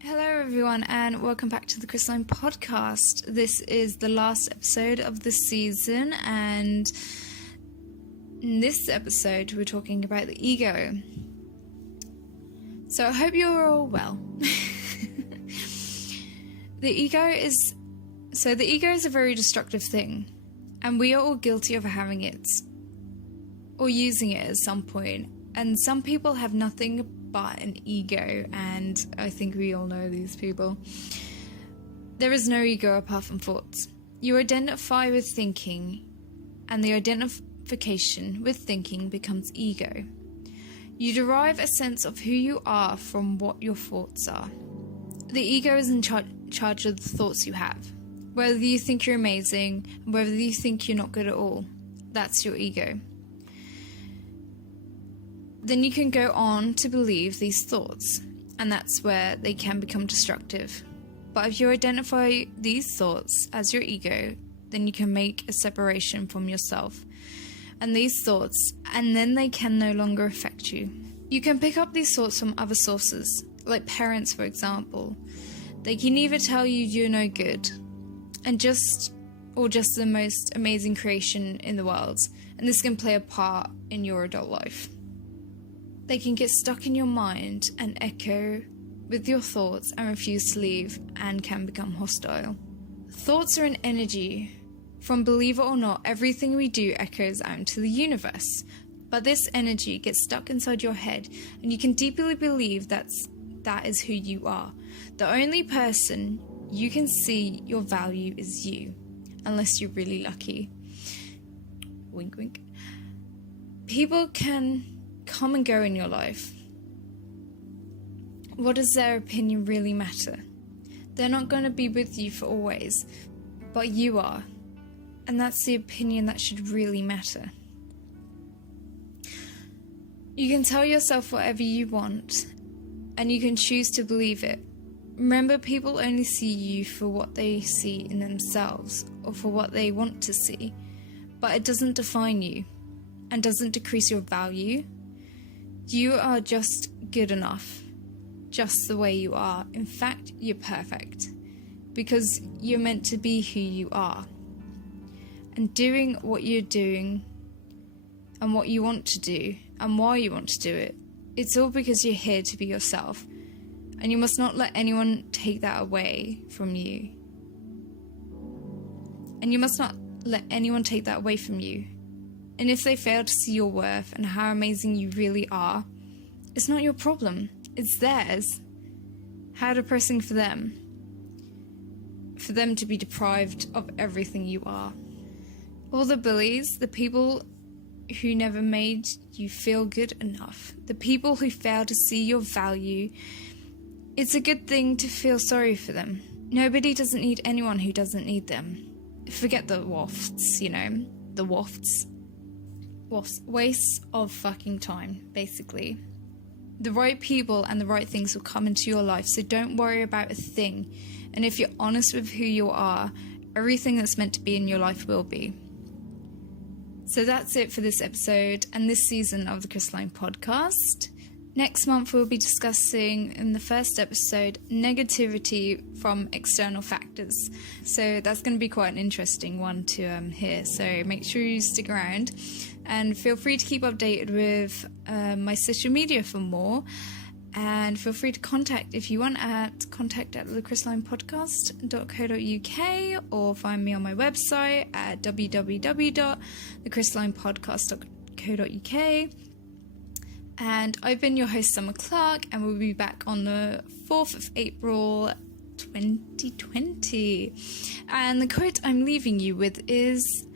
Hello everyone and welcome back to the Crystalline Podcast. This is the last episode of the season, and in this episode we're talking about the ego. So I hope you're all well. The ego is a very destructive thing, and we are all guilty of having it or using it at some point. And some people have nothing but an ego, and I think we all know these people. There is no ego apart from thoughts. You identify with thinking, and the identification with thinking becomes ego. You derive a sense of who you are from what your thoughts are. The ego is in charge of the thoughts you have. Whether you think you're amazing, whether you think you're not good at all, that's your ego. Then you can go on to believe these thoughts, and that's where they can become destructive. But if you identify these thoughts as your ego, then you can make a separation from yourself and these thoughts, and then they can no longer affect you. You can pick up these thoughts from other sources, like parents, for example. They can either tell you you're no good, or just the most amazing creation in the world, and this can play a part in your adult life. They can get stuck in your mind and echo with your thoughts and refuse to leave, and can become hostile. Thoughts are an energy. From believe it or not, everything we do echoes out into the universe. But this energy gets stuck inside your head, and you can deeply believe that is who you are. The only person you can see your value is you, unless you're really lucky. Wink, wink. People can come and go in your life. What does their opinion really matter? They're not going to be with you for always, but you are. And that's the opinion that should really matter. You can tell yourself whatever you want, and you can choose to believe it. Remember, people only see you for what they see in themselves, or for what they want to see, but it doesn't define you, and doesn't decrease your value. You are just good enough, just the way you are. In fact, you're perfect, because you're meant to be who you are. And doing what you're doing, and what you want to do, and why you want to do it, it's all because you're here to be yourself. And you must not let anyone take that away from you. And you must not let anyone take that away from you. And if they fail to see your worth and how amazing you really are, it's not your problem, it's theirs. How depressing for them. For them to be deprived of everything you are. All the bullies, the people who never made you feel good enough, the people who fail to see your value, it's a good thing to feel sorry for them. Nobody doesn't need anyone who doesn't need them. Forget the wafts, the wafts. Waste of fucking time, basically. The right people and the right things will come into your life, so don't worry about a thing. And if you're honest with who you are, everything that's meant to be in your life will be. So that's it for this episode and this season of the Crystalline Podcast. Next month we'll be discussing, in the first episode, negativity from external factors. So that's going to be quite an interesting one to hear. So make sure you stick around. And feel free to keep updated with my social media for more. And feel free to contact if you want at contact@thecrystallinepodcast.co.uk, or find me on my website at www.thecrystallinepodcast.co.uk. And I've been your host, Summer Clark, and we'll be back on the 4th of April 2020. And the quote I'm leaving you with is,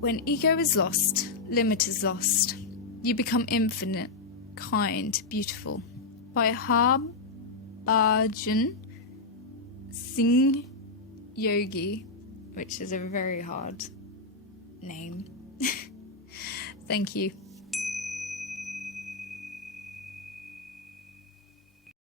"When ego is lost, limit is lost. You become infinite, kind, beautiful." By Harbhajan Singh Yogi, which is a very hard name. Thank you.